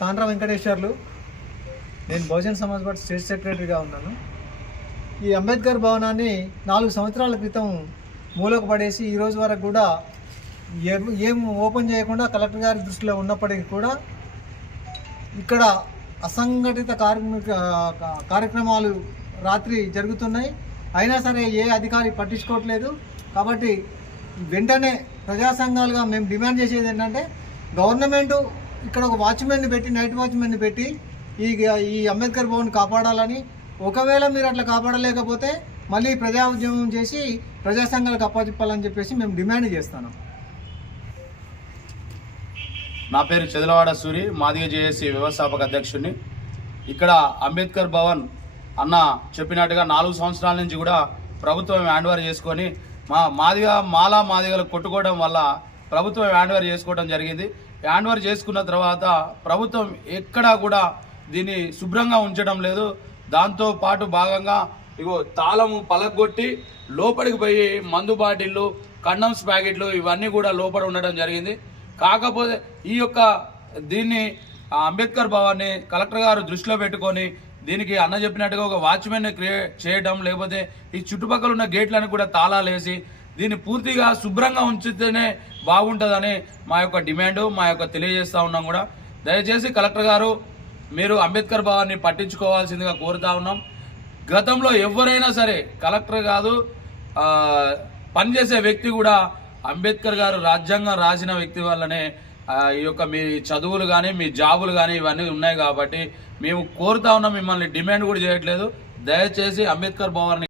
తాండ్ర వెంకటేశ్వర్లు. నేను Bahujan Samaj party state సెక్రటరీగా ఉన్నాను. ఈ అంబేద్కర్ భవనాన్ని నాలుగు సంవత్సరాల క్రితం మూలకు పడేసి ఈ రోజు వరకు కూడా ఏం ఏం ఓపెన్ చేయకుండా కలెక్టర్ గారి దృష్టిలో ఉన్నప్పటికీ కూడా ఇక్కడ అసంఘటిత కార్మిక కార్యక్రమాలు రాత్రి జరుగుతున్నాయి. అయినా సరే ఏ అధికారి పట్టించుకోవట్లేదు. కాబట్టి వెంటనే ప్రజా సంఘాలుగా మేము డిమాండ్ చేసేది ఏంటంటే గవర్నమెంటు ఇక్కడ ఒక వాచ్మెన్ని పెట్టి నైట్ వాచ్మెన్ని పెట్టి ఈ ఈ అంబేద్కర్ భవన్ కాపాడాలని ఒకవేళ మీరు అట్లా కాపాడలేకపోతే మళ్ళీ ప్రజా ఉద్యమం చేసి ప్రజా సంఘాలకు అప్పచెప్పాలని చెప్పేసి మేము డిమాండ్ చేస్తాను నా పేరు చెదలవాడ సూరి మాదిగ జేఏసీ వ్యవస్థాపక అధ్యక్షుడిని. ఇక్కడ అంబేద్కర్ భవన్ అన్న చెప్పినట్టుగా నాలుగు సంవత్సరాల నుంచి కూడా ప్రభుత్వం హ్యాండ్ ఓవర్ చేసుకొని మా మాదిగ మాలా మాదిగలు కొట్టుకోవడం వల్ల ప్రభుత్వం హ్యాండ్ ఓవర్ చేసుకోవడం జరిగింది. హ్యాండ్ ఓవర్ చేసుకున్న తర్వాత ప్రభుత్వం ఎక్కడా కూడా దీన్ని శుభ్రంగా ఉంచడం లేదు. దాంతో పాటు భాగంగా ఇగో తాళము పలగొట్టి లోపలికి పోయి మందు బాటిళ్ళు కండమ్స్ ప్యాకెట్లు ఇవన్నీ కూడా లోపల ఉండడం జరిగింది. కాకపోతే ఈ యొక్క దీన్ని అంబేద్కర్ భవన్ని కలెక్టర్ గారు దృష్టిలో పెట్టుకొని దీనికి అన్న చెప్పినట్టుగా ఒక వాచ్మెన్ క్రియేట్ చేయడం లేకపోతే ఈ చుట్టుపక్కల ఉన్న గేట్లను కూడా తాళాలు వేసి దీన్ని పూర్తిగా శుభ్రంగా ఉంచితేనే బాగుంటుందని మా యొక్క డిమాండ్ మా యొక్క తెలియజేస్తూ ఉన్నాం కూడా. దయచేసి కలెక్టర్ గారు మీరు అంబేద్కర్ భవన్ని పట్టించుకోవాల్సిందిగా కోరుతా ఉన్నాం. గతంలో ఎవరైనా సరే కలెక్టర్ కాదు పనిచేసే వ్యక్తి కూడా అంబేద్కర్ గారు రాజ్యాంగం రాసిన వ్యక్తి వల్లనే ఈ యొక్క మీ చదువులు కానీ మీ జాబులు కానీ ఇవన్నీ ఉన్నాయి కాబట్టి మేము కోరుతా ఉన్నాం మిమ్మల్ని డిమాండ్ కూడా చేయట్లేదు. దయచేసి అంబేద్కర్ భవన్ని